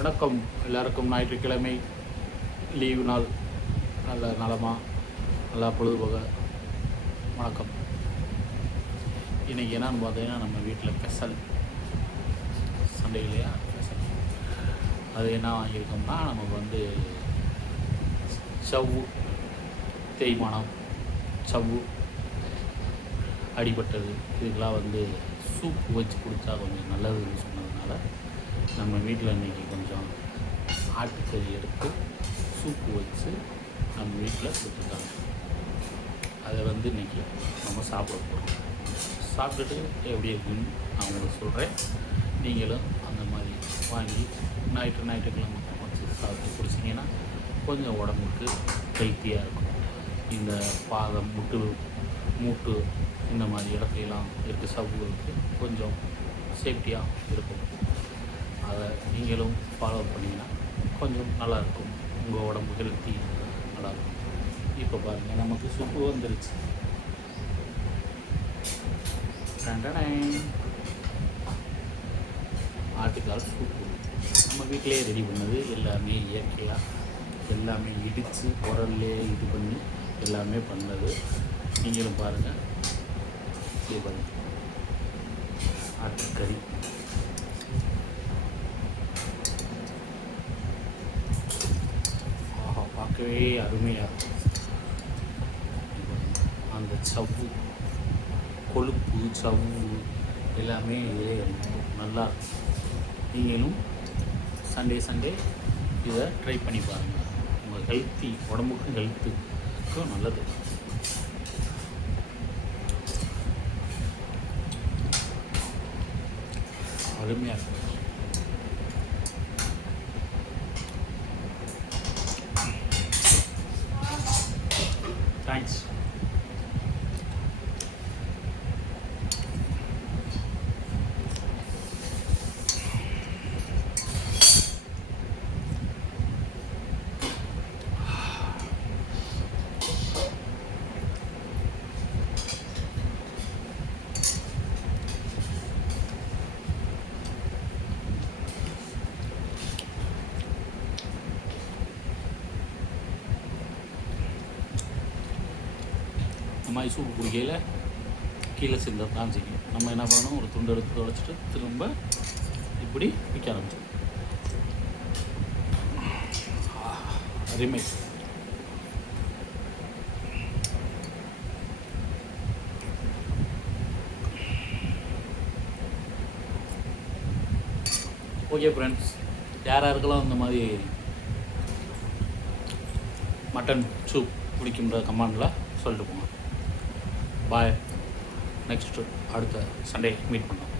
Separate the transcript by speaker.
Speaker 1: வணக்கம். எல்லாருக்கும் ஞாயிற்றுக்கிழமை லீவு நாள். நல்ல நலமாக நல்லா பொழுதுபோக. வணக்கம். இன்றைக்கி என்னன்னு பார்த்தீங்கன்னா நம்ம வீட்டில் ஸ்பெஷல் சண்டே இல்லையா? பெசல். அது என்ன வாங்கியிருக்கோம்னா நமக்கு வந்து சவ்வு தேய்மானம் சவ்வு அடிபட்டது. இதுக்கெலாம் வந்து சூப் வச்சு கொடுத்தா கொஞ்சம் நல்லதுன்னு சொன்னதுனால நம்ம வீட்டில் இன்றைக்கி கொஞ்சம் ஆட்டுக்கறி எடுத்து சூப்பு வச்சு நம்ம வீட்டில் கொடுத்துருக்காங்க அதை வந்து இன்றைக்கி நம்ம சாப்பிட போகிறோம் சாப்பிட்டுட்டு எப்படி இருக்குன்னு நான் உங்களுக்கு சொல்கிறேன் நீங்களும் அந்த மாதிரி வாங்கி ஞாயிற்று ஞாயிற்றுக்கிழமை வச்சு சாப்பிட்டு குடிச்சிங்கன்னா கொஞ்சம் உடம்புக்கு ஹெல்த்தியாக இருக்கும். இந்த பாதம் முட்டு மூட்டு இந்த மாதிரி இடத்துலலாம் இருக்க சவ்வுகளுக்கு கொஞ்சம் சேஃப்டியாக இருக்கும். அதை நீங்களும் ஃபாலோ பண்ணிங்கன்னா கொஞ்சம் நல்லாயிருக்கும். உங்கள் உடம்பு ஹெல்த்தி நல்லாயிருக்கும். இப்போ பாருங்கள் நமக்கு சுப்பு வந்துருச்சு. ஆட்டுக்கால் சூப்பு. நம்ம வீட்டிலேயே ரெடி பண்ணது எல்லாமே இயற்கையாக எல்லாமே இடித்து உரல்லே இது பண்ணி எல்லாமே பண்ணது. நீங்களும் பாருங்கள் இது பண்ணுங்கள் ஆட்டுக்கறி. ஆஹா பார்க்கவே அருமையாக இருக்கும். அந்த சவ்வு கொழுப்பு சவ்வு எல்லாமே இதிலே நல்லா இருக்கும். நீங்களும் சண்டே சண்டே இதை ட்ரை பண்ணி பாருங்கள் உங்கள் ஹெல்த்தி உடம்புக்கும் ஹெல்த்துக்கும் நல்லது. அருமையாக இருக்கும். థ్యాంక్స్ இந்த மாதிரி சூப்பு குடிக்கையில் கீழே சிந்த தான் செய்யும். நம்ம என்ன பண்ணணும்? ஒரு துண்டு எடுத்து துடைச்சிட்டு திரும்ப இப்படி விற்க ஆரம்பிச்சோம் அருமை. ஓகே ஃப்ரெண்ட்ஸ் யார் யாருக்கெல்லாம் இந்த மாதிரி மட்டன் சூப் பிடிக்கும்ன்ற கமாண்டில் சொல்லிட்டு போங்க. பாய் நெக்ஸ்ட்டு அடுத்த சண்டே மீட் பண்ணுவோம்